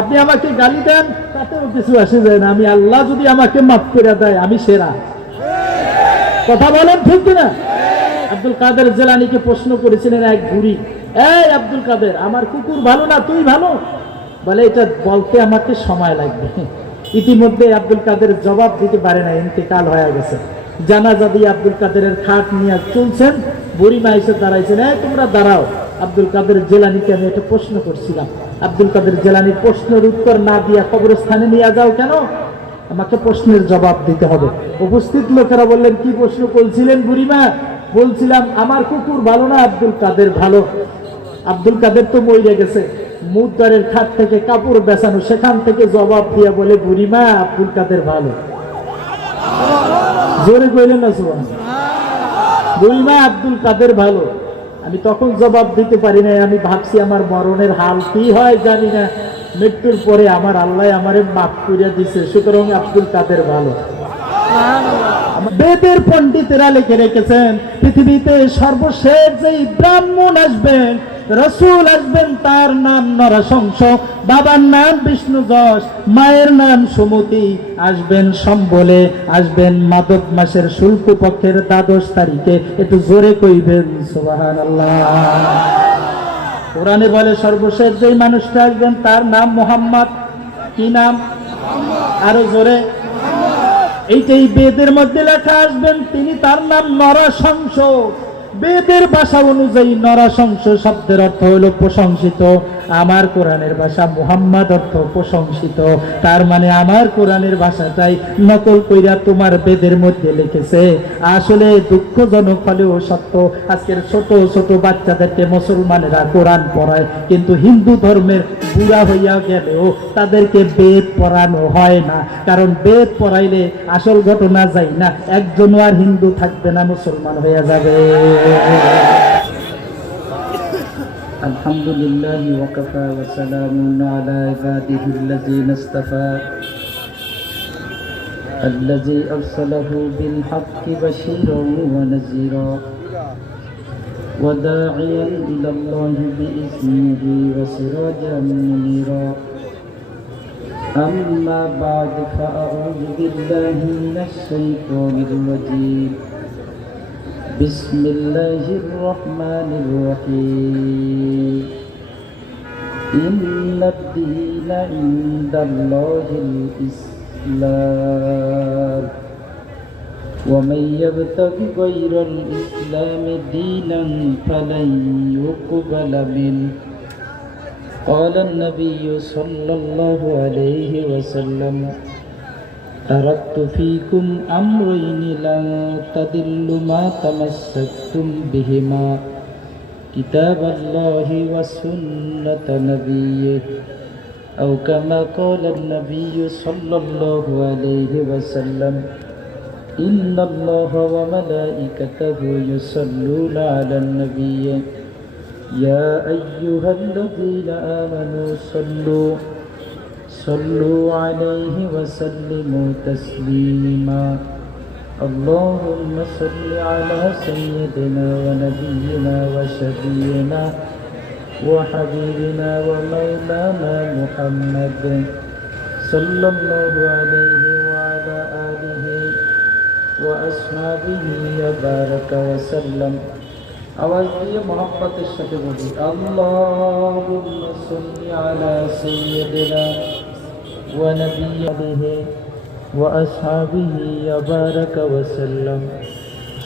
আপনি আমাকে গালি দেন, তাতেও কিছু আসে যায় না। আমি আল্লাহ যদি আমাকে মাফ করে দেয়, আমি সেরা। কথা বলেন ঠিক কিনা? আব্দুল কাদের জেলানীকে প্রশ্ন করেছিলেন এক বুড়ি, এই আব্দুল কাদের, আমার কুকুর ভালো না তুই ভালো? বলে এটা বলতে আমাকে সময় লাগবে। ইতিমধ্যে আব্দুল কাদের জবাব দিতে পারে না, ইন্তেকাল হয়ে গেছে। জানাজা দিয়ে আব্দুল কাদেরের খাট নিয়ে চলছেন, বুড়িমা এসে দাঁড়াইছেন, এই তোমরা দাঁড়াও, আব্দুল কাদের জেলানীকে আমি একটা প্রশ্ন করছিলাম। আব্দুল কাদের জেলানীর প্রশ্নের উত্তর না দিয়া কবরস্থানে নিয়ে যাও কেন? আমাকে প্রশ্নের জবাব দিতে হবে। উপস্থিত লোকেরা বললেন, কি প্রশ্ন করছিলেন বুড়িমা? বলছিলাম আমার কুকুর ভালো না আব্দুল কাদের ভালো? আব্দুল কাদের তো মরে গেছে, মুদ্দারের খাট থেকে কাপড় বেচানো, সেখান থেকে জবাব দিয়া বলে, বুড়িমা আব্দুল কাদের ভালো। জোরে কইলেন না সুবহানাল্লাহ? বুড়িমা আব্দুল কাদের ভালো। আমি তখন জবাব দিতে পারি না, আমি ভাবছি আমার মরণের হাল কি হয় জানি না, মৃত্যুর পরে আমার আল্লাহ আমারে মাফ করে দিছে, সুতরাং আব্দুল কাদের ভালো। বেদের পণ্ডিতেরা লিখে রেখেছেন, পৃথিবীতে সর্বশেষ যেই ব্রাহ্মণ আসবেন, রসুল আসবেন, তার নাম নরশংস, বাবার নাম বিষ্ণু যশ, মায়ের নাম সুমতি, আসবেন সম্বলে, আসবেন মাদক মাসের শুল্ক পক্ষের 12 তারিখে। একটু জোরে কইবেন সুবহানাল্লাহ। কোরআনে বলে সর্বশেষ যেই মানুষটা আসবেন তার নাম মুহাম্মদ। কি নাম? আরো জোরে। এইটাই বেদের মধ্যে লেখা, আসবেন তিনি, তার নাম নরশংস। বেদের ভাষা অনুযায়ী নরশংস শব্দের অর্থ হলো প্রশংসিত। আমার কোরআনের ভাষা মুহাম্মদ অর্থ প্রশংসিত। তার মানে আমার কোরআনের ভাষাটাই নকল কইরা তোমার বেদের মধ্যে লিখেছে। আসলে দুঃখজনক হলেও সত্য, আজকের ছোট ছোট বাচ্চাদেরকে মুসলমানেরা কোরআন পড়ায়, কিন্তু হিন্দু ধর্মের বুড়া হইয়া গেলেও তাদেরকে বেদ পড়ানো হয় না। কারণ বেদ পড়াইলে আসল ঘটনা যায় না, একজনও আর হিন্দু থাকবে না, মুসলমান হইয়া যাবে। আলহামদুলিল্লাহ ওয়া কাফা ওয়া সালামুন আলা ইবাদিহিল্লাযীনা ইসতাফা আল্লাযী আরসালাহু বিল হাক্কি বাশীরান ওয়া নাযীরা ওয়া দাঈয়ান ইলাল্লাহি বিইذনিহি ওয়া সিরাজাম মুনীরা। আম্মা বা'দ ফাআউযু বিল্লাহি মিনাশ শাইতানির রাজীম। بسم الله الرحمن الرحيم. إن الدين عند الله الإسلام ومن يبتغ غير الإسلام دينا فلن يقبل منه. قال النبي صلى الله عليه وسلم: تركت فيكم أمرين لن تضلوا ما تمسكتم بهما كتاب الله وسنة نبيه أو كما قال النبي صلى الله عليه وسلم: إن الله وملائكته يصلون على النبي يا أيها الذين آمنوا صلوا عليه وسلموا تسليما. اللهم صل على سيدنا ونبينا وشفيعنا وحبيبنا ومولانا محمد صلى الله عليه وعلى آله وأصحابه وبارك وسلم. আওয়াজ দিয়ে মোহাম্মতের সাথে বলি, আল্লাহুম্মা সাল্লি আলা সাইয়্যিদিনা ওয়া নাবিয়্যিহি ওয়া আসহাবিহি ওয়া বারাকা ওয়া সাল্লাম।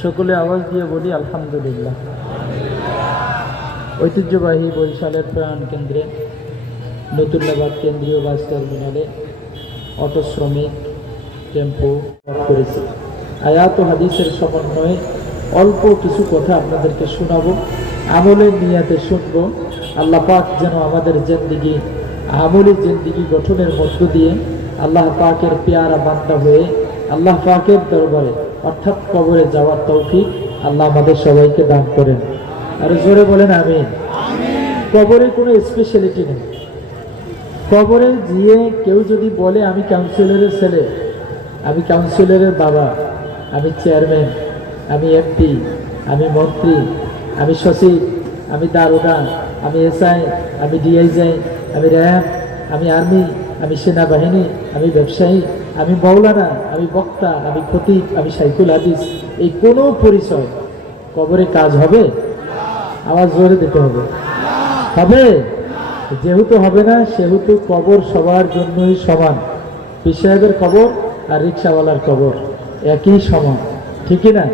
সকলে আওয়াজ দিয়ে বলি আলহামদুলিল্লাহ। ঐতিহ্যবাহী বরিশালের প্রাণ কেন্দ্রে নতুল্লাবাদ কেন্দ্রীয় বাস টার্মিনালে অটো শ্রমিক টেম্পো করেছে। আয়াত ও হাদিসের সমন্বয়ে অল্প কিছু কথা আপনাদেরকে শোনাবো, আমলের নিয়াতে শুনবো। আল্লাহ পাক যেন আমাদের জিন্দেগি আমলের জিন্দেগি গঠনের মধ্য দিয়ে আল্লাহ পাকের পেয়ারা বান্দা হয়ে আল্লাহ পাকের দরবারে অর্থাৎ কবরে যাওয়ার তৌফিক আল্লাহ আমাদের সবাইকে দান করেন। আর জোরে বলেন আমিন। কবরে কোনো স্পেশালিটি নেই। কবরে গিয়ে কেউ যদি বলে আমি কাউন্সিলরের ছেলে, আমি কাউন্সিলরের বাবা, আমি চেয়ারম্যান, আমি এমপি, আমি মন্ত্রী, আমি সচিব, আমি দারোগা, আমি এসআই, আমি ডিআইজি, আমি র্যাব, আমি আর্মি, আমি সেনাবাহিনী, আমি ব্যবসায়ী, আমি মৌলানা, আমি বক্তা, আমি খতিব, আমি শাইখুল হাদিস, এই কোনো পরিচয় কবরে কাজ হবে? আওয়াজ জোরে দিতে হবে। হবে? যেহেতু হবে না, সেহেতু কবর সবার জন্যই সমান। পীর সাহেবের কবর আর রিক্সাওয়ালার কবর একই সমান, ঠিকই না?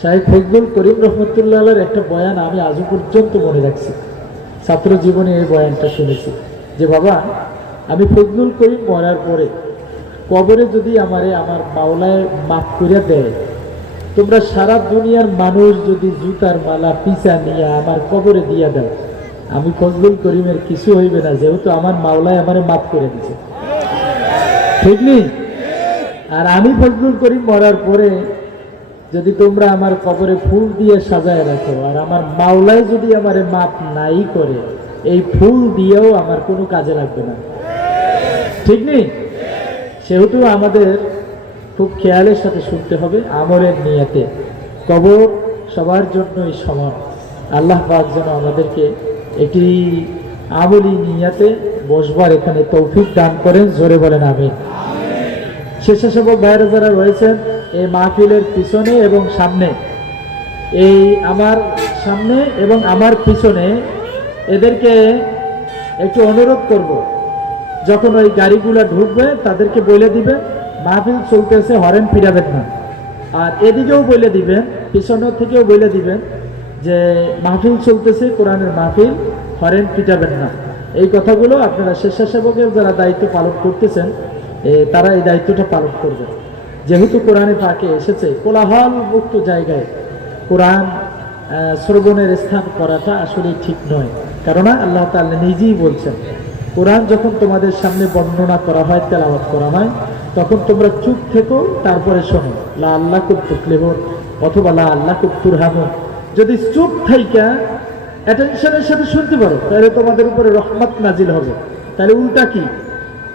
শাহেখ ফজলুল করিম রহমতুল্লাহের একটা বয়ান আমি আজও পর্যন্ত মনে রাখছি, ছাত্র জীবনে এই বয়ানটা শুনেছি যে বাবা, আমি ফজলুল করিম মরার পরে কবরে যদি আমার মাওলায় মাফ করে দেয়, তোমরা সারা দুনিয়ার মানুষ যদি জুতার মালা পিছা নিয়ে আমার কবরে দিয়া দাও, আমি ফজলুল করিমের কিছু হইবে না, যেহেতু আমার মাওলায় আমারে মাফ করে দিছে, ঠিক নেই? আর আমি ফজলুল করিম মরার পরে যদি তোমরা আমার কবরে ফুল দিয়ে সাজায় রাখো, আর আমার মাওলায় যদি আমারে মাফ নাই করে, এই ফুল দিয়েও আমার কোনো কাজে লাগবে না, ঠিক নেই? সেহেতু আমাদের খুব খেয়ালের সাথে শুনতে হবে, আমলের নিয়তে কবর সবার জন্যই সমান। আল্লাহ পাক যেন আমাদেরকে একটি আমলি নিয়তে বসবার এখানে তৌফিক দান করেন, জোরে বলেন আমিন। স্বেচ্ছাসেবক ভাইরা যারা রয়েছেন এই মাহফিলের পিছনে এবং সামনে, এই আমার সামনে এবং আমার পিছনে, এদেরকে একটু অনুরোধ করব, যখন ওই গাড়িগুলা ঢুকবে তাদেরকে বলে দিবে মাহফিল চলতেছে, হরেন ফিরাবেন না। আর এদিকেও বলে দিবেন, পিছনের থেকেও বলে দিবেন যে মাহফিল চলতেছে, কোরআনের মাহফিল, হরেন পিটাবেন না। এই কথাগুলো আপনারা স্বেচ্ছাসেবকের যারা দায়িত্ব পালন করতেছেন তারা এই দায়িত্বটা পালন করবেন। যেহেতু কোরআনে পাকে এসেছে কোলাহল মুক্ত জায়গায় কোরআন শ্রবণের স্থান করাটা আসলে ঠিক নয়, কেননা আল্লাহ তাআলা নিজেই বলছেন কোরআন যখন তোমাদের সামনে বর্ণনা করা হয়, তেলাওয়াত করা হয়, তখন তোমরা চুপ থেকো, তারপরে শোনো, লা আল্লাকুম তুফলিহুন অথবা লা আল্লাকুম তুরহামুন। যদি চুপ থাইকা অ্যাটেনশনের সাথে শুনতে পারো, তাহলে তোমাদের উপরে রহমত নাজিল হবে। তাহলে উল্টা কি?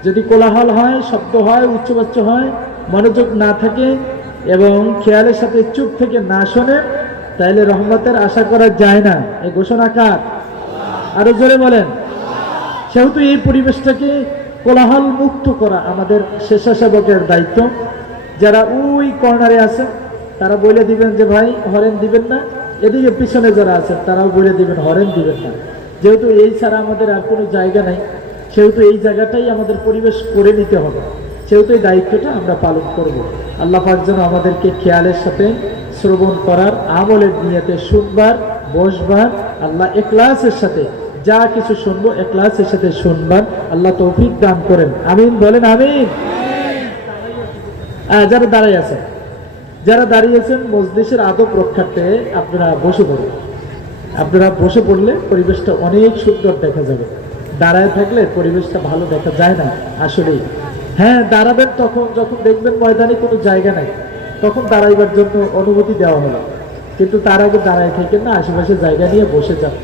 যদি কোলাহল হয়, শব্দ হয়, উচ্চবাচ্য হয়, মনোযোগ না থাকে এবং খেয়ালের সাথে চুপ থেকে না শোনে, তাহলে রহমতের আশা করা যায় না। এই ঘোষণা কার? আরো জোরে বলেন। সেহেতু এই পরিবেশটাকে কোলাহল মুক্ত করা আমাদের স্বেচ্ছাসেবকের দায়িত্ব। যারা ওই কর্নারে আছে তারা বলে দিবেন যে ভাই হরেন দিবেন না, এদিকে পিছনে যারা আছেন তারাও বলে দিবেন হরেন দিবেন না। যেহেতু এই ছাড়া আমাদের আর কোনো জায়গা নাই, সেহেতু এই জায়গাটাই আমাদের পরিবেশ করে নিতে হবে, সেহেতু এই দায়িত্বটা আমরা পালন করব। আল্লাহ পাক যেন আমাদেরকে খেয়ালের সাথে শ্রবণ করার, আমলের নিয়তে শুনবার, বসবার, আল্লাহ ইখলাসের সাথে যা কিছু শুনবো ইখলাসের সাথে শুনবার আল্লাহ তৌফিক দান করেন, আমিন বলেন আমিন। যারা দাঁড়িয়ে আছেন, যারা দাঁড়িয়েছেন মজলিসের আদব রক্ষার্থে আপনারা বসে পড়ুন। আপনারা বসে পড়লে পরিবেশটা অনেক সুন্দর দেখা যাবে। দাঁড়ায় থাকলে পরিবেশটা ভালো দেখা যায় না আসলেই। হ্যাঁ, দাঁড়াবেন তখন যখন দেখবেন ময়দানে কোনো জায়গা নাই, তখন দাঁড়াইবার জন্য অনুমতি দেওয়া হলো, কিন্তু তার আগে দাঁড়ায় থাকেন না, আশেপাশে জায়গা নিয়ে বসে যান।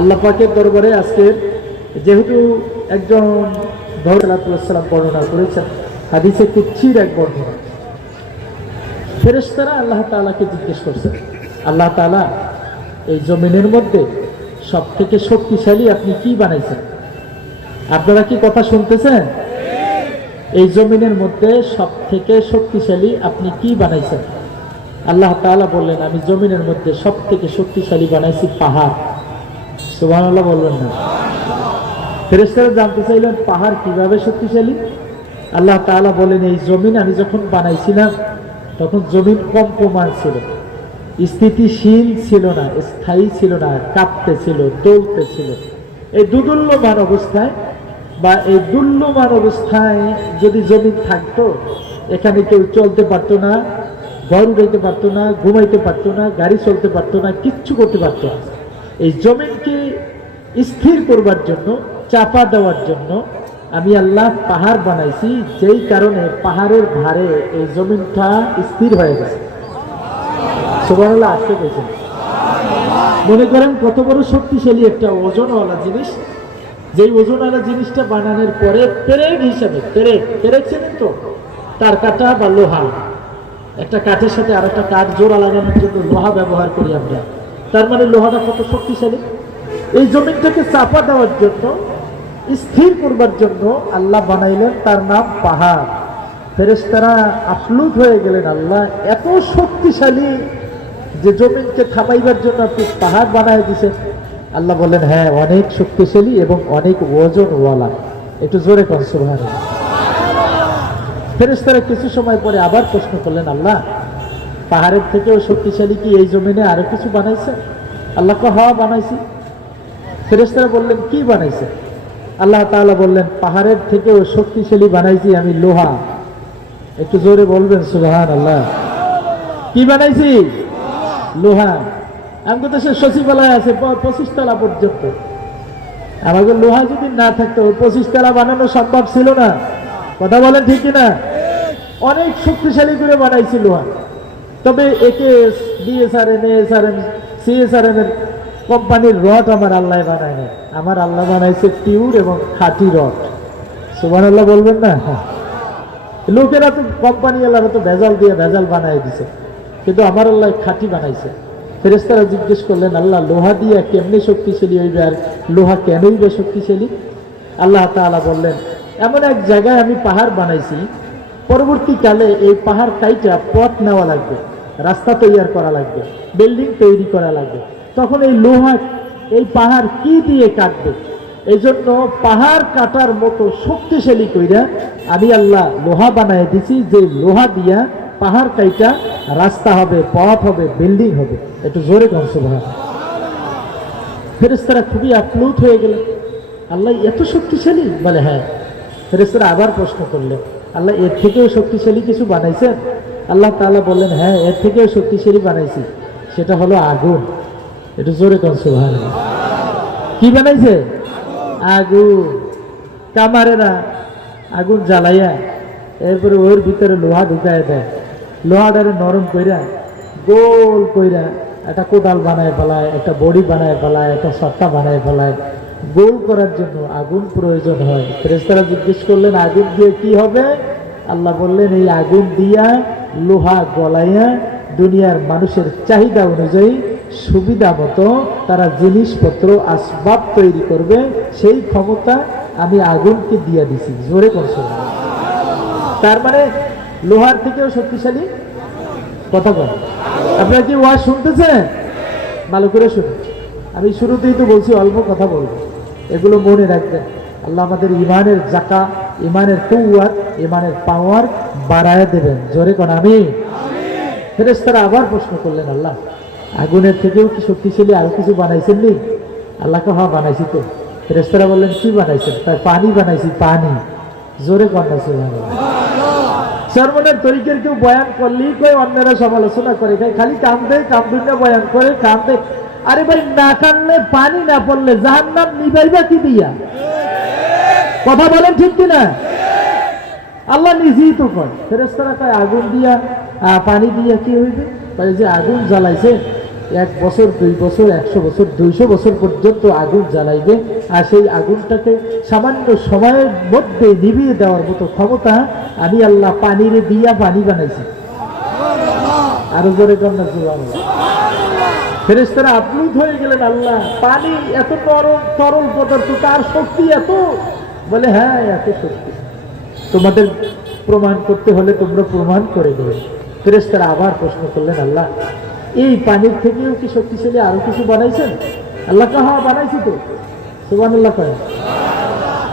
আল্লাহ পাকের দরবারে আজকে যেহেতু একজন সাল্লাল্লাহু বর্ণনা করেছেন, হাদিসে কুদসির এক বর্ণনা, ফেরেশতারা আল্লাহ তাআলাকে জিজ্ঞেস করছেন, আল্লাহ তাআলা এই জমিনের মধ্যে সব থেকে শক্তিশালী আপনি কি বানাইছেন? আপনারা কি কথা শুনতেছেন? এই জমিনের মধ্যে সব থেকে শক্তিশালী আপনি কি বানাইছেন? আল্লাহ তাআলা বললেন, আমি জমিনের মধ্যে সব থেকে শক্তিশালী বানাইছি পাহাড়। সুবহানাল্লাহ বলবেন না? ফেরেশতারা জানতে চাইলেন পাহাড় কিভাবে শক্তিশালী? আল্লাহ তাআলা বলেন, এই জমিন আমি যখন বানাইছিলাম তখন জমিন কম্পমান ছিল, স্থিতিশীল ছিল না, স্থায়ী ছিল না, কাঁপতেছিল, দৌড়তেছিল। এই দুদুল্যমান অবস্থায় বা এই দুল্যমান অবস্থায় যদি জমিন থাকতো, এখানে কেউ চলতে পারতো না, ঘর উঠাইতে পারতো না, ঘুমাইতে পারতো না, গাড়ি চলতে পারতো না, কিচ্ছু করতে পারতো না। এই জমিনকে স্থির করবার জন্য, চাপা দেওয়ার জন্য আমি আল্লাহ পাহাড় বানাইছি, যেই কারণে পাহাড়ের ধারে এই জমিনটা স্থির হয়ে গেছে। সুবহানাল্লাহ আসতে পেরেছেন? মনে করেন কত বড় শক্তিশালী একটা ওজনওয়ালা জিনিস, যেই ওজনওয়ালা জিনিসটা বানানোর পরে পেরেক হিসাবে, পেরেক ছিলেন তো, তার কাটা বা লোহা, একটা কাঠের সাথে আর একটা কাঠ জোড়া লাগানোর জন্য লোহা ব্যবহার করি আমরা। তার মানে লোহাটা কত শক্তিশালী। এই জমিনটাকে চাপা দেওয়ার জন্য স্থির করবার জন্য আল্লাহ বানাইলেন তার নাম পাহাড়। ফেরেশতারা আপ্লুত হয়ে গেলেন, আল্লাহ এত শক্তিশালী যে জমিনকে থামাইবার জন্য আপনি পাহাড় বানায় দিয়েছেন। আল্লাহ বললেন, হ্যাঁ অনেক শক্তিশালী এবং অনেক ওজনওয়ালা। একটু জোরে কর সুবহানাল্লাহ। ফেরেশতারা কিছু সময় পরে আবার প্রশ্ন করলেন, আল্লাহ পাহাড়ের থেকেও শক্তিশালী কি এই জমিনে আরো কিছু বানাইছে? আল্লাহ কয়, হ্যাঁ বানাইছি। ফেরেশতারা বললেন, কি বানাইছে? আল্লাহ তাআলা বললেন, পাহাড়ের থেকেও শক্তিশালী বানাইছি আমি লোহা। একটু জোরে বলবেন সুবহানাল্লাহ। কি বানাইছি? লোহা। আমাদের দেশের সচিবালয় আছে 25 তলা পর্যন্ত। আমাদের লোহা যদি না থাকতো 25 তলা বানানো সম্ভব ছিল না। কথা বলেন ঠিক কিনা? অনেক শক্তিশালী করে বানাইছি লোহা। তবে একে ডিএসআরএম, এএসআরএম, সিএসআরএম এর কোম্পানির রড আমার আল্লাহ বানায় না। আমার আল্লাহ বানাইছে পিওর এবং খাঁটি রড। সুবহানাল্লাহ বলবেন না? লোকেরা তো কোম্পানি ওয়ালারা তো ভেজাল দিয়ে ভেজাল বানাই দিছে, কিন্তু আমার আল্লাহ খাঁটি বানাইছে। ফেরেশতারা জিজ্ঞেস করলেন, আল্লাহ লোহা দিয়ে কেমনি শক্তিশালী হইবে, আর লোহা কেনই বা শক্তিশালী? আল্লাহ তাআলা বললেন, এমন এক জায়গায় আমি পাহাড় বানাইছি, পরবর্তীকালে এই পাহাড় কাইটা পথ নেওয়া লাগবে, রাস্তা তৈরি করা লাগবে, বিল্ডিং তৈরি করা লাগবে। তখন এই লোহা এই পাহাড় কি দিয়ে কাটবে? এই জন্য পাহাড় কাটার মতো শক্তিশালী কইরা আমি আল্লাহ লোহা বানায় দিছি, যে লোহা দিয়া পাহাড় কাইটা রাস্তা হবে, পথ হবে, বিল্ডিং হবে। একটু জোরে কর সুবহানাল্লাহ। ফেরেশতারা খুবই আপ্লুত হয়ে গেলেন, আল্লাহ এত শক্তিশালী? বলে হ্যাঁ। ফেরেশতারা আবার প্রশ্ন করলেন, আল্লাহ এর থেকেও শক্তিশালী কিছু বানাইছেন? আল্লাহ তাআলা বললেন, হ্যাঁ এর থেকেও শক্তিশালী বানাইছি, সেটা হলো আগুন। একটু জোরে কর সুবহানাল্লাহ। কি বানাইছে? আগুন। কামারেরা আগুন জ্বালাইয়া এরপরে ওর ভিতরে লোহা ঢুকায় দেয়, লোহাটারে নরম কইরা গোল কইরা একটা কোদাল বানায় ফেলায়, একটা বড়ি বানায় ফেলায়, একটা সত্তা বানায় ফেলায়। গোল করার জন্য আগুন প্রয়োজন হয়। ফেরেশতারা জিজ্ঞেস করলেন, আগুন দিয়ে কি হবে? আল্লাহ বললেন, এই আগুন দিয়া লোহা গলাইয়া দুনিয়ার মানুষের চাহিদা অনুযায়ী সুবিধা মতো তারা জিনিসপত্র আসবাব তৈরি করবে, সেই ক্ষমতা আমি আগুনকে দিয়ে দিছি। জোরে করছো? তার মানে লোহার থেকেও শক্তিশালী। কথা বল, আপনারা কি ওয়াজ শুনতেছেন? ভালো করে শুনুন। আমি শুরুতেই তো বলছি অল্প কথা বলবো, এগুলো মনে রাখবেন। আল্লাহ আমাদের ইমানের জাকা, ইমানের কুওয়াত, ইমানের পাওয়ার বাড়ায় দেবেন। জোরে কোন আমিন। ফেরেশতারা আবার প্রশ্ন করলেন, আল্লাহ আগুনের থেকেও কি শক্তিশালী আরো কিছু বানাইছেন নি? আল্লাহকে হ্যাঁ বানাইছি তো। ফেরেশতারা বললেন, কি বানাইছেন? তাই পানি বানাইছি, পানি। জোরে কন্যা সুবহানাল্লাহ। সর্বনের তরিকের কেউ বয়ান করলেই কই অন্যরা সমালোচনা করে, খালি কান্দে, কান্দুন্না বয়ান করে, কান্দে। আরে ভাই, না কানলে পানি না পড়লে জাহান্নাম নিবাইবা কি দিয়া? কথা বলেন ঠিক কিনা? আল্লাহ নিজেই তো কয়। ফেরেশতারা কয় আগুন দিয়া পানি দিয়া কি হইবে? যে আগুন জ্বালাইছে 1 বছর, 2 বছর, 100 বছর, 200 বছর পর্যন্ত আগুন জ্বালাইবে, আর সেই আগুনটাকে সামান্য সময়ের মধ্যে নিভিয়ে দেওয়ার মতো ক্ষমতা আমি আল্লাহ পানিরে দিয়া পানি বানাইছি। আরো জোরে কন্যা সুবহানাল্লাহ। ফেরেশতারা আপ্লুত হয়ে গেলেন, আল্লাহ পানি এত নরম তরল পদার্থ, তার শক্তি এত? বলে হ্যাঁ এত শক্তি। তোমাদের প্রমাণ করতে হলে তোমরা প্রমাণ করে দেবে। ফেরেশতারা আবার প্রশ্ন করলেন, আল্লাহ এই পানির থেকেও কি শক্তিশালী আরো কিছু বানাইছেন? আল্লাহ কে হ্যাঁ বানাইছি তো। সুবহানাল্লাহ কয়।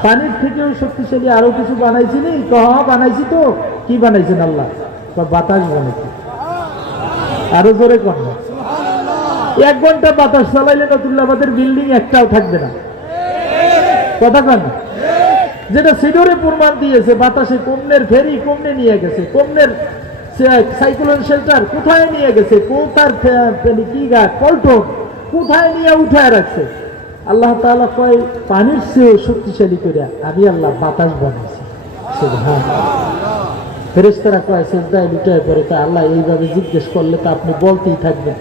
পানির থেকেও শক্তিশালী আরো কিছু বানাইছি নি? হ্যাঁ বানাইছি তো। কি বানাইছেন আল্লাহ? বাতাস বানাইছি। আরো জোরে কর। 1 ঘন্টা বাতাস চালাইলে নতুল্লাবাদের বিল্ডিং একটাও থাকবে না। কথা কন। যেটা সিডোরে প্রমাণ দিয়েছে, বাতাসে কমনের ফেরি কমনে নিয়ে গেছে, কমনের সাইক্লোন শেল্টার কোথায় নিয়ে গেছে, কোথার কি গাছ পল্টন কোথায় নিয়ে উঠায় রাখছে। আল্লাহ তাআলা কয় পানির চেয়ে শক্তিশালী করে আমি আল্লাহ বাতাস বানাইছি। সুবহানাল্লাহ। ফেরেশতারা কয় সিজদায় লুটায় পড়ে, আল্লাহ এইভাবে জিজ্ঞেস করলে তো আপনি বলতেই থাকবেন,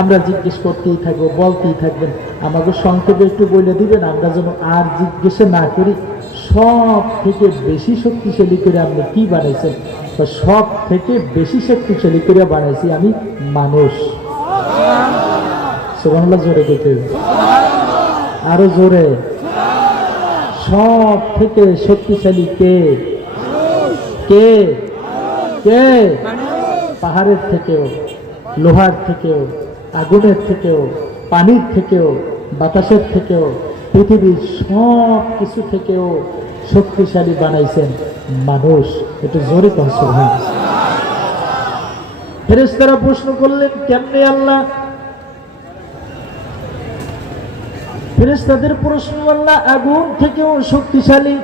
আমরা জিজ্ঞেস করতেই থাকবো, বলতেই থাকবেন। আমাকে সংক্ষেপে একটু বলে দিবেন, আমরা যেন আর জিজ্ঞেস না করি। সব থেকে বেশি শক্তিশালী করে আপনি কি বানাইছেন? সব থেকে বেশি শক্তিশালী করে বানাইছি আমি মানুষ। সুবহানাল্লাহ। জোরে দেখে, আরো জোরে। সব থেকে শক্তিশালী কে? কে? কে? পাহাড়ের থেকেও, লোহার থেকেও, আগুনের থেকেও, পানির থেকেও, বাতাসের থেকেও, পৃথিবীর সব কিছু থেকেও শক্তিশালী বানাইছেন মানুষ। একটু জোরে কোন সুবহান। ফেরেশতারা প্রশ্ন করলেন কেমনে আল্লাহ? ফেরেশতাদের প্রশ্ন, আল্লাহ আগুন থেকেও শক্তিশালী,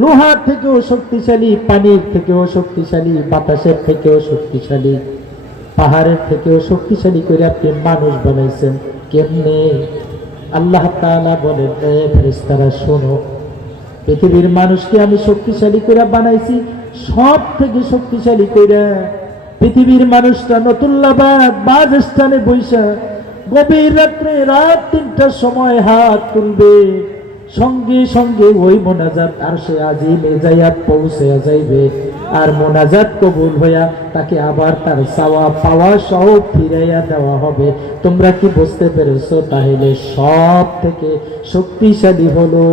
লোহার থেকেও শক্তিশালী, পানির থেকেও শক্তিশালী, বাতাসের থেকেও শক্তিশালী, পাহাড়ের থেকেও শক্তিশালী করে আপনি মানুষ বানাইছেন কেমনে? আল্লাহ তাআলা বলেন, এ ফেরেশতারা শোনো, পৃথিবীর মানুষকে আমি শক্তিশালী করে বানাইছি, সব থেকে শক্তিশালী করে। পৃথিবীর মানুষটা নতুল্লাবাদ বাজ স্থানে বৈশা গভীর রাত্রে রাত ৩টার সময় হাত তুলবে, সঙ্গে সঙ্গে ওই মোনাজাত আরশে আজিমে যাইয়া পৌঁছে যাইবে, আর মোনাজাত কবুল হইয়া তাকে আবার তার চাওয়া পাওয়া সহ ফিরাইয়া দেওয়া হবে। তোমরা কি বুঝতে পেরেছো? তাহলে সব থেকে শক্তিশালী হলো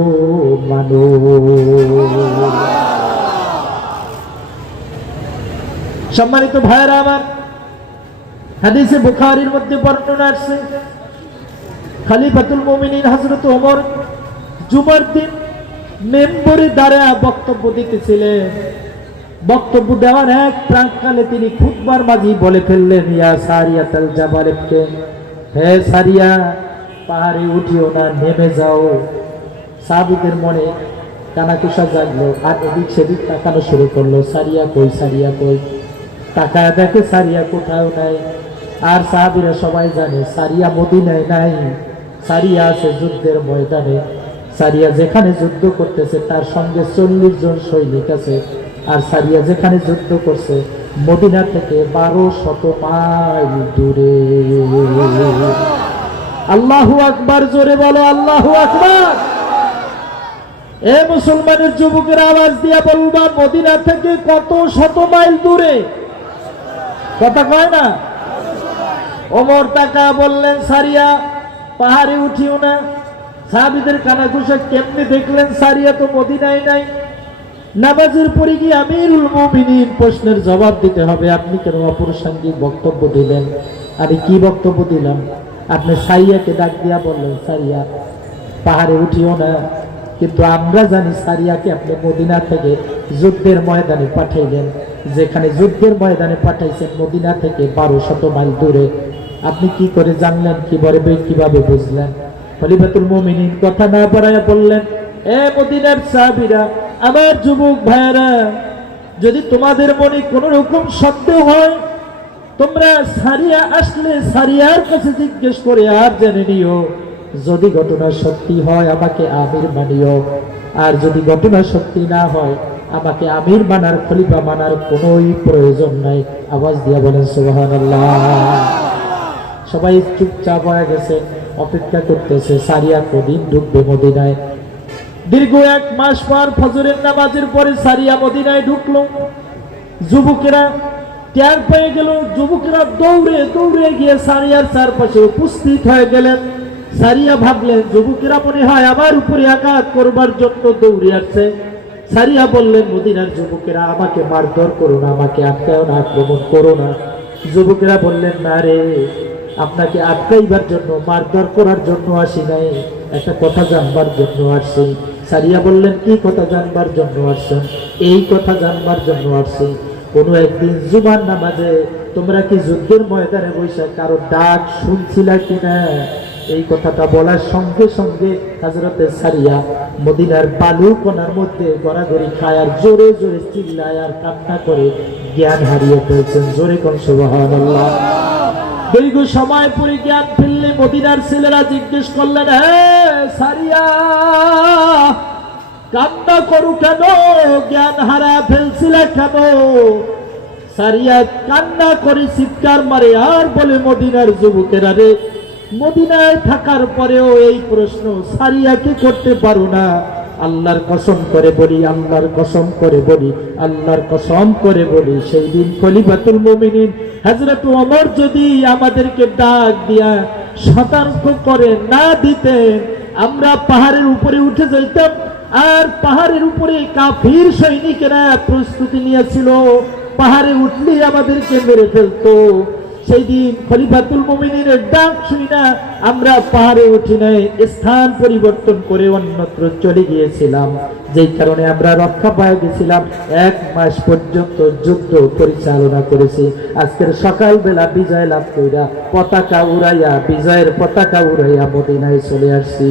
মানুষ। সম্মানিত ভাইরা আমার, হাদিসে বুখারীর মধ্যে বর্ণনা আছে, খলিফাতুল মুমিনিন হযরত ওমর জুমার দিন মেম্বরে দাঁড়ায় বক্তব্য দিতেছিলেন। বক্তব্য দেওয়ার এক প্রাককালে তিনি খুতবার মাঝি বলে ফেললেন, ইয়া সারিয়াতাল জাবালকে, হে সারিয়া, পাহাড়ে উঠিও না, নেমে যাও। সাহাবীদের মনে কানাকুশা জাগলো, আর এদিক সেদিক তাকানো শুরু করলো, সারিয়া কই, সারিয়া কই। তাকায় দেখে সারিয়া কোথাও নাই। আর সাহাবীরা সবাই জানে সারিয়া মদিনায় নাই, সারিয়া আছে যুদ্ধের ময়দানে। সারিয়া যেখানে যুদ্ধ করতেছে তার সঙ্গে ৪০ জন সৈনিক আছে, আর সারিয়া যেখানে যুদ্ধ করছে মদিনা থেকে ১২০০ মাইল দূরে। আল্লাহু আকবার, জোরে বলো আল্লাহু আকবার। এ মুসলমানের যুবকের আওয়াজ দিয়া বলবা, মদিনা থেকে কত শত মাইল দূরে? কথা কয় না? ওমর তাকা বললেন, সারিয়া পাহাড়ে উঠিও না। সাহাবীদের কানাঘুষা কেমনে দেখলেন সারিয়া তো মদিনায় নাই। নামাজের পরে গিয়ে আমিরুল মুমিনিন প্রশ্নের জবাব দিতে হবে, আপনি কেন অপ্রাসঙ্গিক বক্তব্য দিলেন? আরে কি বক্তব্য দিলাম? আপনি সারিয়াকে ডাক দিয়া বললেন, সারিয়া পাহাড়ে উঠিও না, কিন্তু আমরা জানি সারিয়াকে আপনি মদিনা থেকে যুদ্ধের ময়দানে পাঠাইলেন। যেখানে যুদ্ধের ময়দানে পাঠাইছেন মদিনা থেকে ১২০০ মাইল দূরে, আপনি কি করে জানলেন? কিভাবে বুঝলেন? খলিফাতুল মুমিনিন কথা না বাড়াইয়া বললেন, এ মদিনার সাহাবীরা, আমার যুবক ভাইয়েরা, যদি তোমাদের মনে কোন রকম সন্দেহ হয়, তোমরা সারিয়া আসলে সারিয়ার কাছে জিজ্ঞেস করে আর জেনে নিও। যদি ঘটনা সত্যি হয় আমাকে আমির মানিও, আর যদি ঘটনা সত্যি না হয় আমাকে আমির মানার, খলিফা মানার কোনোই প্রয়োজন নাই। আওয়াজ দিয়া বলেন সুবহানাল্লাহ। সবাই চুপচাপ হয়ে গেছে, অপেক্ষা করতেছে সারিয়া কদিন ঢুকবে মদিনায়। দীর্ঘ ১ মাস পর ফজরের নামাজের পরে সারিয়া মদিনায় ঢুকলো। যুবকেরা টের পেয়ে গেল, যুবকেরা দৌড়ে দৌড়ে গিয়ে সারিয়ার চারপাশে উপস্থিত হয়ে গেলেন। সারিয়া ভাবলেন যুবকেরা মনে হয় আমার উপরে আঘাত করবার জন্য দৌড়ে আসছে। সারিয়া বললেন, মদিনার যুবকেরা, আমাকে মারধর করো না, আমাকে আটকাও না, আক্রমণ করো না। যুবকেরা বললেন, না রে, আপনাকে আটকাইবার জন্য, মারধর করার জন্য আসি নাই, একটা কথা জানবার জন্য আসছি। সারিয়া বললেন, কি কথা জানবার জন্য আসছেন? এই কথা জানবার জন্য আসছি, কোনো একদিন জুমার নামাজে তোমরা কি যুদ্ধের ময়দানে বসে কারো ডাক শুনছিলা কিনা? এই কথাটা বলার সঙ্গে সঙ্গে হযরতে সারিয়া মদিনার বালু কোনার মধ্যে গড়াগড়ি খায়, আর জোরে জোরে চিল্লায় আর কান্না করে জ্ঞান হারিয়ে ফেলছেন। জোরে কোন সুবহানাল্লাহ। দীর্ঘ সময় পরে জ্ঞান ফিরলে মদিনার ছেলেরা জিজ্ঞেস করলেন, হ্যাঁ সারিয়া, কান্না করু কেন? জ্ঞান হারা ফেলছিলে কেন? সারিয়া কান্না করে চিৎকার মারে আর বলে, মদিনার যুবকেরা রে, মদিনায় থাকার পরেও এই প্রশ্ন সারিয়াকে করতে পারো না। আল্লাহর কসম করে বলি, আল্লাহর কসম করে বলি, আল্লাহর কসম করে বলি, সেই দিন খলিফাতুল মুমিনিন হযরত ওমর যদি আমাদেরকে ডাক দিয়া সতর্ক করে না দিতেন, আমরা পাহাড়ের উপরে উঠে যাইতাম, আর পাহাড়ের উপরে কাফির সৈনিকেরা প্রস্তুতি নিয়েছিল, পাহাড়ে উঠলেই আমাদেরকে মেরে ফেলতো। সেই দিন খলিফাতুল মুমিনের ডাক শুনি না আমরা পাহাড়ে উঠি নাই, স্থান পরিবর্তন করে অন্যত্র চলে গিয়েছিলাম, যেই কারণে আমরা রক্ষা পেয়ে গেছিলাম। 1 মাস পর্যন্ত যুদ্ধ পরিচালনা করেছি। আজকের সকালবেলা বিজয় লাভ কইরা পতাকা উড়াইয়া, বিজয়ের পতাকা উড়াইয়া মদিনায় চলে আসছি।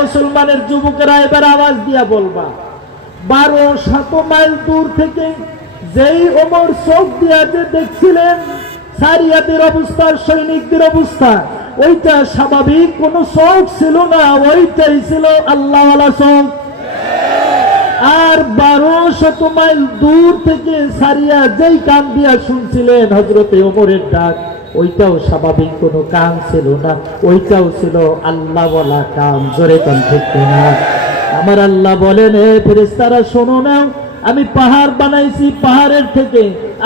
মুসলমানের যুবকেরা এবার আওয়াজ দিয়া বলবা, 1200 মাইল দূর থেকে যেই ওমর চোখ দিয়া যে দেখছিলেন সারিয়াতের অবস্থা, সৈনিকদের অবস্থা, ওইটা স্বাভাবিক কোন চোখ ছিল না, ওইটাই ছিল আল্লাহওয়ালা চোখ। আর 1200 মাইল দূর থেকে সারিয়া যেই কান দিয়া শুনছিলেন হযরতে ওমরের ডাক, ওইটাও স্বাভাবিক কোনো কান ছিল না, ওইটাও ছিল আল্লাহওয়ালা কান। জোরে কান ঠিক না? আমার আল্লাহ বলেন, হে ফেরেশতারা শোনো না, আমি পাহাড় বানাইছি, পাহাড়ের থেকে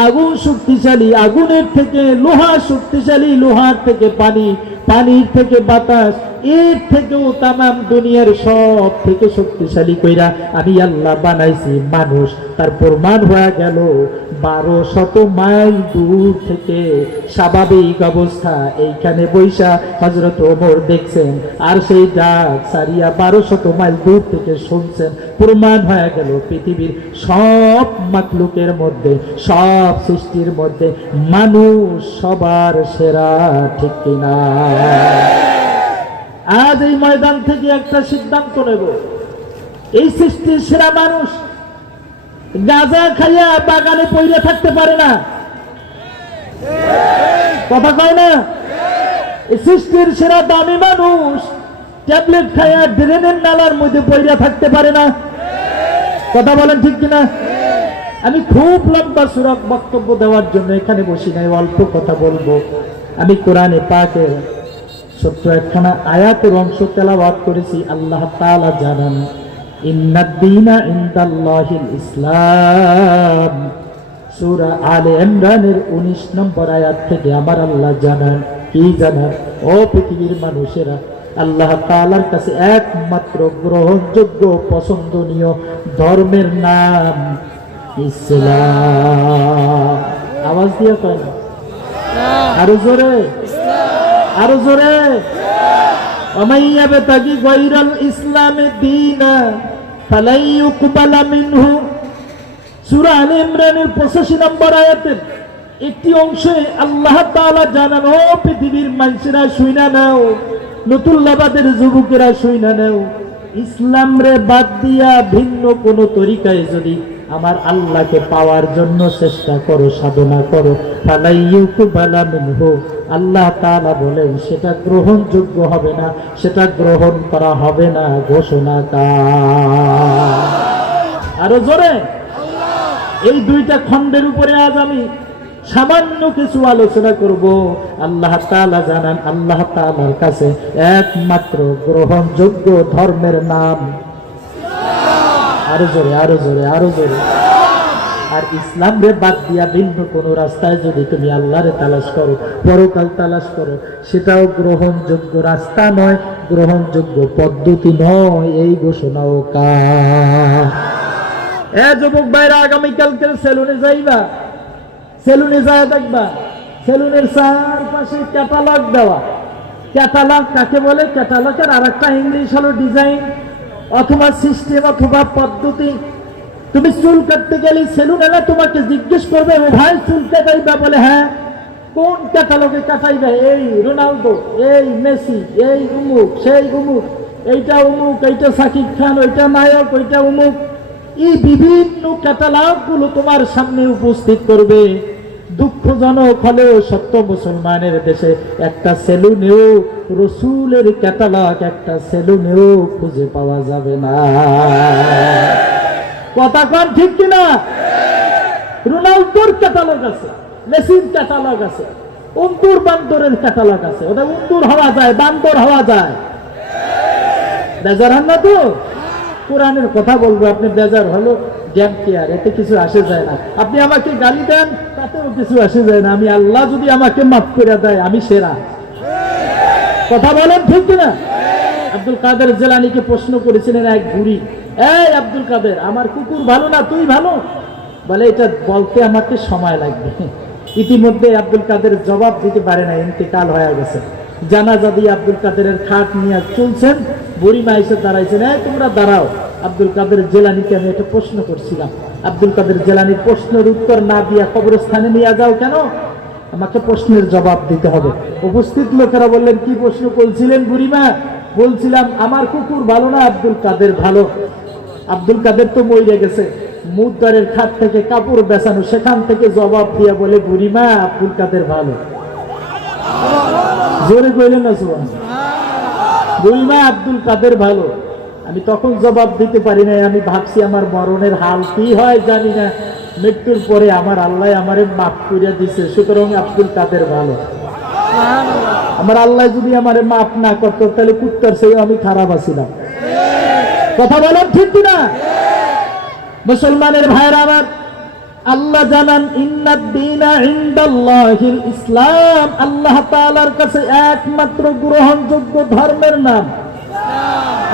আগুন শক্তিশালী, আগুনের থেকে লোহা শক্তিশালী, লোহার থেকে পানি, পানির থেকে বাতাস, এর থেকেও তামাম দুনিয়ার সব থেকে শক্তিশালী কইরা আমি আল্লাহ বানাইছি মানুষ। তার প্রমাণ হয়ে গেল 1200 মাইল দূর থেকে স্বাভাবিক অবস্থা এইখানে বৈশা হযরত ওমর দেখছেন, আর সেই ডাক সারিয়া 1200 মাইল দূর থেকে শুনছেন। প্রমাণ হয়ে গেল পৃথিবীর সব মাখলুকের মধ্যে, সব সৃষ্টির মধ্যে মানুষ সবার সেরা, ঠিক কিনা? আজ এই ময়দান থেকে একটা সিদ্ধান্ত নেব, এই সৃষ্টির সেরা মানুষ গাঁজা খাইয়া বাগানে পইরে থাকতে পারে না, কথা কয় না? এই সৃষ্টির সেরা দামি মানুষ ট্যাবলেট খাইয়া ড্রেনের নালার মধ্যে পইরা থাকতে পারে না, কথা বলেন ঠিক কিনা? আমি খুব লম্বা সুরাক বক্তব্য দেওয়ার জন্য এখানে বসি নাই, অল্প কথা বলবো। আমি কোরআনে পাকের ছোট্ট একখানা আয়াতের অংশ তেলাওয়াত করেছি। আল্লাহ তাআলা জানান, ইন্নাদ-দীনা ইনদাল্লাহিল ইসলাম, সূরা আলে ইমরানের 19 নম্বর আয়াত থেকে আমার আল্লাহ জানান, কি জানান? ও পৃথিবীর মানুষেরা, আল্লাহ তাআলার কাছে একমাত্র গ্রহণযোগ্য পছন্দনীয় ধর্মের নাম ইসলাম। আওয়াজ দিয়ে কয় না, আরো জোরে, আরো জোরে। ওমাইয়া বিতাগি গায়রাল ইসলামে দীনা ফালাই ইউকবালা মিনহু, সূরা আলে ইমরানের 85 নম্বর আয়াতের একটি অংশে আল্লাহ তাআলা জানান, ও পৃথিবীর মানুষেরা শুইনা নাও, নতুল্লাবাদের যুবকেরা শুইনা নাও, ইসলাম রে বাদ দিয়া ভিন্ন কোন তরিকায় যদি আমার আল্লাহকে পাওয়ার জন্য চেষ্টা করো, সাধনা করো, ফালাই ইউকবালা মিনহু, আল্লাহ তাআলা বলেন সেটা গ্রহণযোগ্য হবে না, সেটা গ্রহণ করা হবে না। ঘোষণা কার? আরো জোরে। এই দুইটা খণ্ডের উপরে আজ আমি সামান্য কিছু আলোচনা করব। আল্লাহ তাআলা জানান, আল্লাহ তাআলার কাছে একমাত্র গ্রহণযোগ্য ধর্মের নাম, আরো জোরে, আরো জোরে, আরো জোরে। আর ইসলাম রে বাদ দিয়া ভিন্ন কোন রাস্তায় যদি তুমি আল্লাহরে তালাশ করো, পরকাল তালাশ করো, সেটাও গ্রহণযোগ্য রাস্তা নয়, গ্রহণযোগ্য পদ্ধতি নয়। এই ঘোষণাও কার? যুবক ভাইরা, আগামীকালকে সেলুনে যাইবা, সেলুনে যায় দেখবা সেলুনের চারপাশে ক্যাটালগ দেওয়া। ক্যাটালগ কাকে বলে? ক্যাটালগের আর একটা ইংলিশ হলো ডিজাইন অথবা সিস্টেম অথবা পদ্ধতি। তুমি চুল কাটতে গেলে সেলুনেলা তোমাকে জিজ্ঞেস করবে, ও ভাই চুল কাটাইবা? বলে হ্যাঁ। কোন ক্যাটালগে কাটাইবে? এই রোনালদো, এই মেসি, এই উমুক, সেই উমুক, এইটা উমুক, এইটা সাকিব খান, ওইটা নায়ক, ওইটা উমুক। এই বিভিন্ন ক্যাটালগ গুলো তোমার সামনে উপস্থিত করবে। দুঃখজনক হলেও সত্য, মুসলমানের দেশে একটা সেলুনেও রসুলের ক্যাটালগ একটা সেলুনেও খুঁজে পাওয়া যাবে না। কথা কন ঠিক কিনা? রোনালদোর ক্যাটালগ আছে, মেসির ক্যাটালগ আছে, উন্দুর বান্দরের ক্যাটালগ আছে। ওটা উন্দুর হওয়া যায়, বান্দর হওয়া যায়। বেজার হন না তো? কোরআনের কথা বলবো, আপনি বেজার হলো জ্ঞান কি আর, এতে কিছু আসে যায় না। আপনি আমাকে গালি দেন, তাতেও কিছু আসে যায় না। আমি আল্লাহ যদি আমাকে মাফ করে দেয়, আমি সেরা। কথা বলেন ঠিক কিনা? আব্দুল কাদের জেলানীকে প্রশ্ন করেছিলেন এক বুড়ি, এই আব্দুল কাদের, আমার কুকুর ভালো না তুই ভালো? বলে এটা বলতে আমাকে সময় লাগবে। ইতিমধ্যে আব্দুল কাদের জবাব দিতে পারে না, ইন্তেকাল হয়ে গেছে। জানাজা দিয়ে আব্দুল কাদেরের খাট নিয়ে চলছেন, বুড়িমা এসে দাঁড়াইছেন, এই তোমরা দাঁড়াও, আব্দুল কাদের জেলানীকে আমি একটা প্রশ্ন করছিলাম। আব্দুল কাদের জেলানীর প্রশ্নের উত্তর না দিয়া কবরস্থানে নিয়ে যাও কেন? আমাকে প্রশ্নের জবাব দিতে হবে। উপস্থিত লোকেরা বললেন, কি প্রশ্ন করছিলেন বুড়িমা? বলছিলাম আমার কুকুর ভালো না আব্দুল কাদের ভালো? আব্দুল কাদের তো মরে গেছে, মুদ্দারের খাট থেকে কাপড় বেচানো, সেখান থেকে জবাব দিয়া বলে, বুড়িমা আব্দুল কাদের ভালো। জোরে কইলেন না সুবহানাল্লাহ? বুড়িমা আব্দুল কাদের ভালো। আমি তখন জবাব দিতে পারি নাই, আমি ভাবছি আমার মরণের হাল কি হয় জানি না, মৃত্যুর পরে আমার আল্লাহ আমারে মাফ করে দিছে, সুতরাং আব্দুল কাদের ভালো। আমার আল্লাহ যদি আমারে মাফ না করতো তাহলে কুত্তার চেয়ে আমি খারাপ আছিলাম। কথা বলেন ঠিক কিনা? মুসলমানের ভাইরা আমার, আল্লাহ জানান, ইন্নাদ দীনা ইনদাল্লাহিল ইসলাম, আল্লাহ তাআলার কাছে একমাত্র গ্রহণযোগ্য ধর্মের নাম।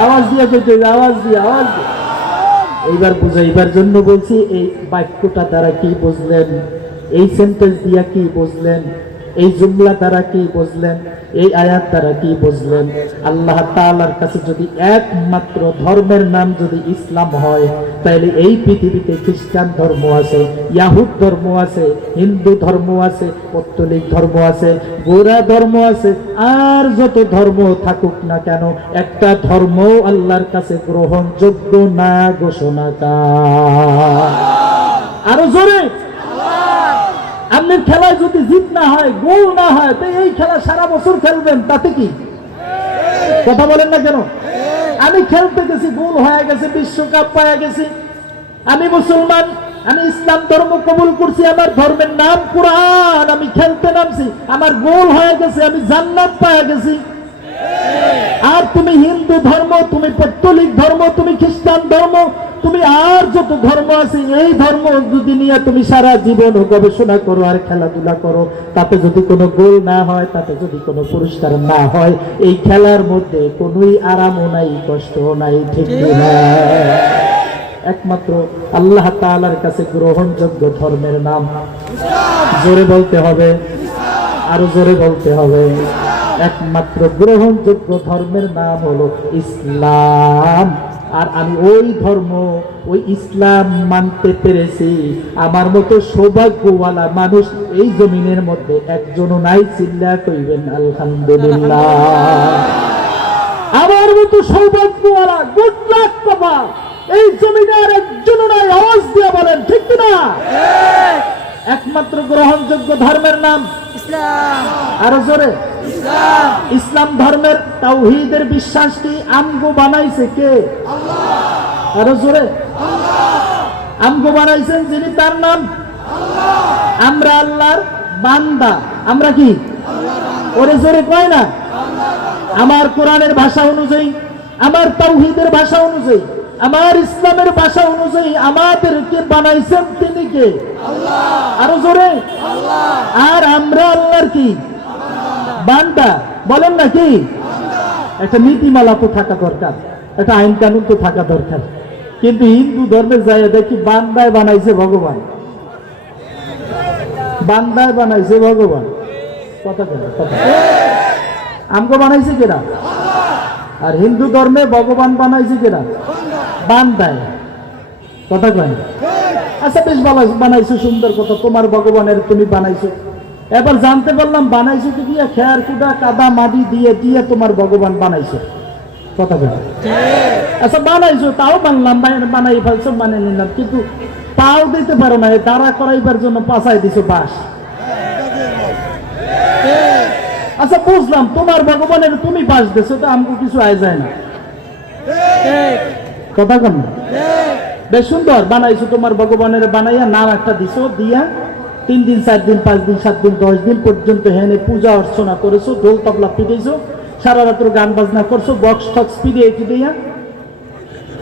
আওয়াজ দিয়ে কইতে, আওয়াজ দিয়ে। এইবার বুঝাইবার জন্য বলছি, এই বাক্যটা দ্বারা কি বুঝলেন? এই সেন্টেন্স দিয়া কি বুঝলেন? এই জুমলা দ্বারা কি বুঝলেন? এই আয়াত দ্বারা কি বুঝলেন? আল্লাহ তাআলার কাছে যদি একমাত্র ধর্মের নাম যদি ইসলাম হয়, তাহলে এই পৃথিবীতে খ্রিস্টান ধর্ম আছে, ইয়াহুদ ধর্ম আছে, হিন্দু ধর্ম আছে, পৌত্তলিক ধর্ম আছে, গোরা ধর্ম আছে, আর যত ধর্ম থাকুক না কেন, একটা ধর্ম আল্লাহর কাছে গ্রহণযোগ্য না ঘোষণা কর। আরো জোরে। আপনার খেলায় যদি জিত না হয়, গোল না হয়, তো এই খেলা সারা বছর খেলবেন, তাতে কি? কথা বলেন না কেন? আমি খেলতে গেছি, গোল হয়ে গেছে, বিশ্বকাপ পাওয়া গেছি, আমি মুসলমান, আমি ইসলাম ধর্ম কবুল করছি, আমার ধর্মের নাম কুরআন, আমি খেলতে নামছি, আমার গোল হয়ে গেছে, আমি জান্নাত পাওয়া গেছি। আর তুমি হিন্দু ধর্ম, তুমি পৌত্তলিক ধর্ম, তুমি খ্রিস্টান ধর্ম, তুমি আর যত ধর্ম আছে, এই ধর্ম যদি নিয়ে তুমি সারা জীবন গবেষণা করো আর খেলাধুলা করো, তাতে যদি কোনো গোল না হয়, তাতে যদি কোনো পুরস্কার না হয়, এই খেলার মধ্যে কোনোই আরামও নাই, কষ্টও নাই, ঠিক না? একমাত্র আল্লাহ তাআলার কাছে গ্রহণযোগ্য ধর্মের নাম, জোরে বলতে হবে, আরো জোরে বলতে হবে, একমাত্র গ্রহণযোগ্য ধর্মের নাম হলো ইসলাম। আর আমি ওই ধর্ম, ওই ইসলাম মানতে পেরেছি। আমার মতো সৌভাগ্যওয়ালা মানুষ এই জমিনের মধ্যে একজনও নাই, চিল্লা কইবেন আলহামদুলিল্লাহ। আমার মতো সৌভাগ্যওয়ালা, গুড লাক বাবা, এই জমিনে আর একজনও নাই, আওয়াজ দিয়ে বলেন ঠিক না? একমাত্র গ্রহণযোগ্য ধর্মের নাম ইসলাম। আরো জোরে। ইসলাম। ইসলাম ধর্মের তাওহীদের বিশ্বাস কি আমগো বানাইছে কে? আল্লাহ। আরো জোরে। আল্লাহ। আমগো বানাইছেন যিনি, তার নাম আল্লাহ। আমরা আল্লাহর বান্দা। আমরা কি? ওরে জোরে কয় না? আমার কোরআনের ভাষা অনুযায়ী, আমার তাওহীদের ভাষা অনুযায়ী, আমার ইসলামের ভাষা অনুযায়ী আমাদেরকে বানাইছেন তিনি কে? আল্লাহ। আরো জোরে। আল্লাহ। আর আমরা আল্লাহর কি? বান্দা। বলেন না কি? একটা নীতিমালা তো থাকা দরকার, একটা আইন কানুন তো থাকা দরকার। কিন্তু হিন্দু ধর্মে যায় দেখি বান্দায় বানাইছে ভগবান, বান্দায় বানাইছে ভগবান। কথা কেন? কথা আমগো বানাইছে কেনা? আর হিন্দু ধর্মে ভগবান বানাইছে কেনা? বান্দায়। কথা কয়? আচ্ছা বেশ বানাইছো, সুন্দর কথা, তোমার ভগবানের তুমি বানাইছো। এবার জানতে পারলাম বানাইছো কি দিয়ে? খেয়ার কুদা কাদা মাটি দিয়ে দিয়ে তোমার ভগবান বানাইছো। কথা কয়? আচ্ছা বানাইছো, তাও মানলাম, বানাই ফেলছো, মানে নিলাম, কিন্তু পাও দিতে পারো না, দাঁড়া করাইবার জন্য পাছাই দিছো বাঁশ। আচ্ছা বুঝলাম, তোমার ভগবানের তুমি বাঁশ দিছো, তো আমাকে কিছু আয় যায় না। কথা কন? বেশ সুন্দর বানাইছো, তোমার ভগবানের বানাইয়া নাম একটা দিছো, দিয়া 3 দিন 4 দিন 5 দিন 7 দিন 10 দিন পর্যন্ত হেনে পূজা অর্চনা করেছো, ঢোল তবলা পিটাইছো, সারা রাত্র গান বাজনা করছো, বক্স টক্স পিড়িয়ে দিয়া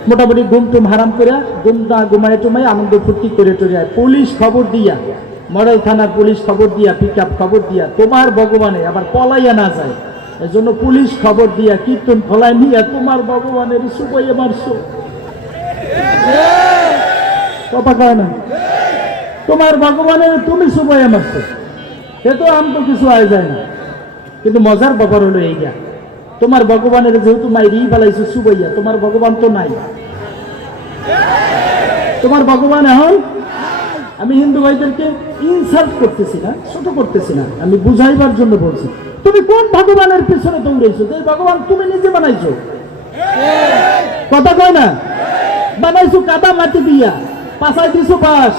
মোটামুটি ঘুম টুম হারাম করে, ঘুমায় টুমাই আনন্দ ফুর্তি করে টরিয়া পুলিশ খবর দিয়া, মডেল থানার পুলিশ খবর দিয়া, পিক আপ খবর দিয়া, তোমার ভগবানে আবার পলাইয়া না যায়, এজন্য পুলিশ খবর দিয়া কীর্তন ফলায় নিয়ে তোমার ভগবানের সুবাইয়ে মারছো। কথা কয় না, তোমার ভগবানের তুমি সুবাইয়ে মারছো, এ তো আম তো কিছু আয় যায় না। কিন্তু মজার ব্যাপার হলো এইটা, তোমার ভগবানের যেহেতু মাইরেই ফেলাইছো সুবাইয়া, তোমার ভগবান তো নাই। তোমার ভগবান এখন, আমি হিন্দু ভাইদেরকে ইনসাল্ট করতেছি না, ছোট করতেছি না, আমি বুঝাইবার জন্য বলছি। তুমি কোন ভগবানের পিছনে দৌড়াইছো যে ভগবান তুমি নিজে বানাইছো? কথা কয় না, বানাইছো কাদা মাটি দিয়া, পাশায় দিছো বাস,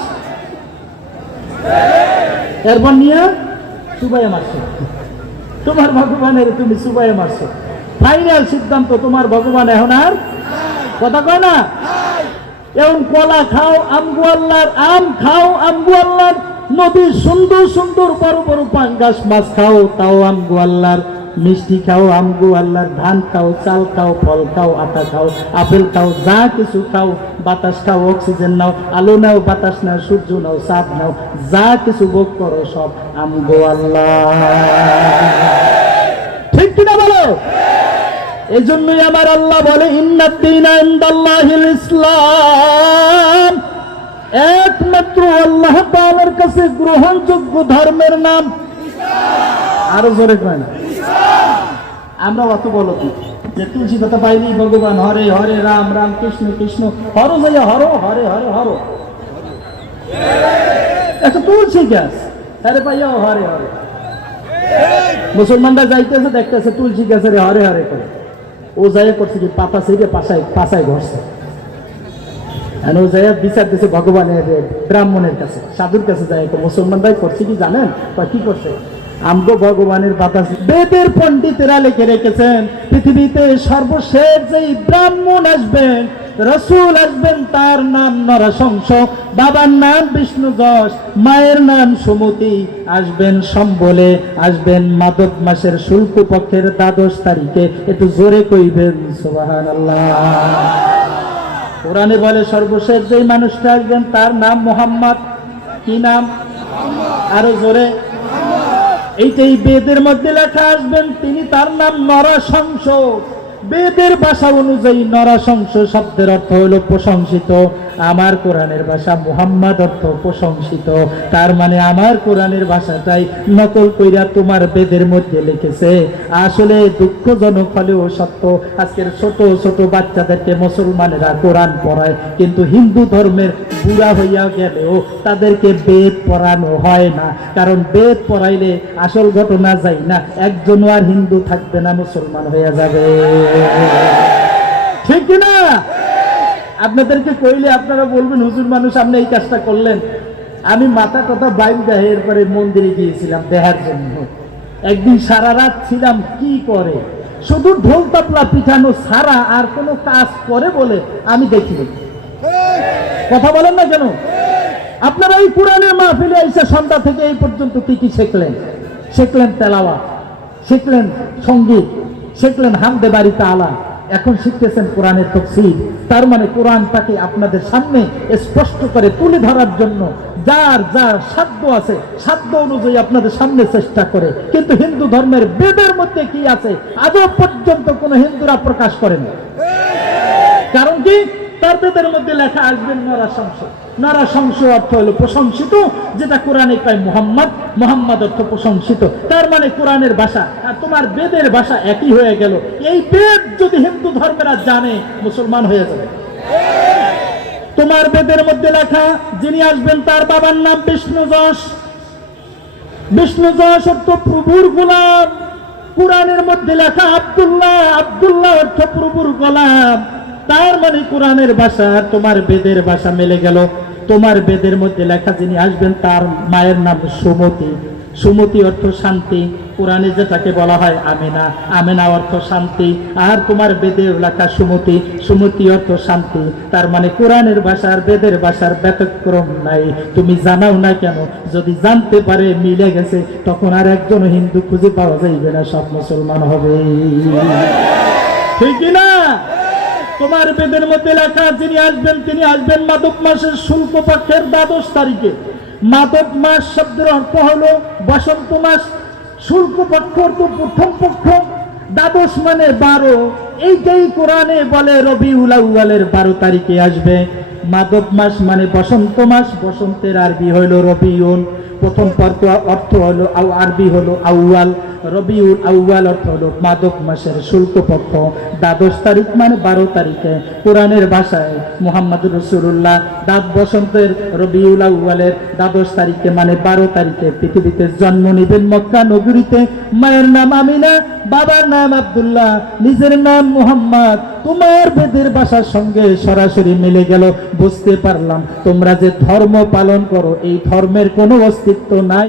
এরপর নিয়ে সুবাইয়া মারছো। তোমার ভগবানের তুমি সুবাইয়া মারছো। ফাইনাল সিদ্ধান্ত, তোমার ভগবান এখন আর, কথা কয় না, এখন কলা খাও আমগু আল্লাহর, আম খাও আমগু আল্লাহর, নদীর সুন্দর সুন্দর বড় বড় পাঙ্গাস মাছ খাও তাও আমগু আল্লাহর, মিষ্টি খাও আমগু আল্লাহর, ধান খাও, চাল খাও, ফল খাও, আটা খাও, আপেল খাও, যা কিছু খাও, বাতাস খাও, অক্সিজেন নাও, আলো নাও, বাতাস নাও, সূর্য নাও, চাঁদ নাও, যা কিছু ভোগ করো সব আমগু আল্লাহ। ঠিক কিনা বলো? এই জন্যই আমার আল্লাহ বলে ইন্নাদ-দীনা ইনদাল্লাহিল ইসলাম, একমাত্র আল্লাহ তাআলার কাছে গ্রহণযোগ্য ধর্মের নাম ইসলাম। আরো জোরে কয় না ইসলাম। আমরা অত বলো কি যে তুলসী কথা পাইনি ভগবান হরে হরে রাম রাম কৃষ্ণ কৃষ্ণ হর যাইয়া হর হরে হরে হর, একটা তুলসী গাছ আরে পাইয়া হরে হরে। মুসলমানরা যাইতেছে দেখতেছে তুলসী গাছের হরে হরে করে, ও যাই করছে কি পাতা ছেড়ে পাশায় ঘরছে, ও যাই বিচার দিচ্ছে ভগবানের ব্রাহ্মণের কাছে, সাধুর কাছে যাই। মুসলমানরাই করছে কি জানেন কি করছে? আমগো ভগবানের বাতাস, বেদের পণ্ডিতেরা লিখে রেখেছেন পৃথিবীতে সর্বশেষ যেই ব্রাহ্মণ আসবেন, রসুল আসবেন, তার নাম নরসংস, বাবার নাম বিষ্ণু যশ, মায়ের নাম সুমতি, আসবেন সম্বলে, আসবেন মাদক মাসের শুল্ক পক্ষের 12 তারিখে। একটু জোরে কইবেন সুবহানাল্লাহ। কোরআনে বলে সর্বশেষ যেই মানুষটা আসবেন তার নাম মুহাম্মদ। কি নাম? আরো জোরে। এইটাই বেদের মধ্যে লেখা, আসবেন তিনি, তার নাম নরসংস। বেদের ভাষা অনুযায়ী নরসংস শব্দের অর্থ হলো প্রশংসিত। আমার কোরআনের ভাষা মুহাম্মদ অর্থ প্রশংসিত। তার মানে আমার কোরআনের ভাষাটাই নকল কইরা তোমার বেদের মধ্যে লিখেছে। আসলে দুঃখজনক হলেও সত্য, আজকের ছোট ছোট বাচ্চাদেরকে মুসলমানেরা কোরআন পড়ায়, কিন্তু হিন্দু ধর্মের বুড়া হইয়া গেলেও তাদেরকে বেদ পড়ানো হয় না। কারণ বেদ পড়াইলে আসল ঘটনা যাই না, একজনও আর হিন্দু থাকবে না, মুসলমান হয়ে যাবে। ঠিক কিনা? আপনাদেরকে কইলে আপনারা বলবেন হুজুর মানুষ আপনি এই কাজটা করলেন। আমি মাথা কথা বাইক দেয়, এরপরে মন্দিরে গিয়েছিলাম দেখার জন্য। একদিন সারা রাত ছিলাম, কি করে শুধু ঢোল তাপলা পিঠানো ছাড়া আর কোনো কাজ করে বলে আমি দেখিনি। কথা বলেন না কেন? আপনারা এই কোরআনের মাহফিলে এসে সন্ধ্যা থেকে এই পর্যন্ত কি কি শিখলেন? শিখলেন তেলাওয়াত, শিখলেন সঙ্গীত, শিখলেন হামদে বাড়ি তাআলা, এখন শিখতেছেন কোরআনের তাফসীর। তার মানে কোরআনটাকে আপনাদের সামনে স্পষ্ট করে তুলে ধরার জন্য যার যার সাধ্য আছে, সাধ্য অনুযায়ী আপনাদের সামনে চেষ্টা করে। কিন্তু হিন্দু ধর্মের বেদের মধ্যে কি আছে আজও পর্যন্ত কোন হিন্দুরা প্রকাশ করেন। কারণ কি? তার বেদের মধ্যে লেখা আসবেন নরসংস। নরসংস অর্থ হলো প্রশংসিত, যেটা কোরআনে পাই মুহাম্মদ, মুহাম্মদ অর্থ প্রশংসিত। তার মানে কোরআনের ভাষা আর তোমার বেদের ভাষা একই হয়ে গেল। এই বেদ যদি হিন্দু ধর্মেরা জানে, মুসলমান হয়ে যাবে। তোমার বেদের মধ্যে লেখা যিনি আসবেন তার বাবার নাম বিষ্ণু যশ। বিষ্ণু যশ অর্থ প্রভুর গোলাম। কোরআনের মধ্যে লেখা আব্দুল্লাহ, আব্দুল্লাহ অর্থ প্রভুর গোলাম। তার মানে কোরআনের ভাষা তোমার বেদের ভাষা মিলে গেল। তোমার বেদের মধ্যে লেখা যিনি আসবেন তার মায়ের নাম সুমতি। সুমতি অর্থ শান্তি। কোরআনে যেটাকে বলা হয় আমেনা, আমেনা অর্থ শান্তি। আর তোমার বেদে লেখা সুমতি, সুমতি অর্থ শান্তি। তার মানে কোরআনের ভাষা আর বেদের ভাষার ব্যতিক্রম নাই। তুমি জানাও না কেন, যদি জানতে পারে মিলে গেছে, তখন আর একজন হিন্দু খুঁজে পাওয়া যাইবে না, সব মুসলমান হবে। ঠিক না? তোমার বেদের মধ্যে লেখা যিনি আসবেন তিনি আসবেন মাদক মাসের শুল্ক পক্ষের 12 তারিখে। মাদক মাস শব্দের অর্থ হলো বসন্ত মাস। শুল্ক পক্ষ অর্থ প্রথম পক্ষ, দ্বাদশ মানে 12, এইটাই কোরআনে বলে রবিউল আউয়ালের 12 তারিখে আসবে। মাদক মাস মানে বসন্ত মাস, বসন্তের আরবি হলো রবিউল, প্রথম অর্থ হলো আরবি হলো আউয়াল, রবিউল আউয়াল অর্থ হলো মাদক মাসের শুল্ক পক্ষ। দ্বাদশ তারিখ মানে 12 তারিখে কোরআনের ভাষায় মুহাম্মদুর রাসূলুল্লাহ বসন্তের রবিউল আউয়ালের দ্বাদশ তারিখে মানে 12 তারিখে পৃথিবীতে জন্ম নেবেন মক্কা নগরীতে। মায়ের নাম আমিনা, বাবার নাম আব্দুল্লাহ, নিজের নাম মুহাম্মদ। তোমার বেদের ভাষার সঙ্গে সরাসরি মিলে গেল। বুঝতে পারলাম তোমরা যে ধর্ম পালন করো এই ধর্মের কোনো অস্তিত্ব নাই।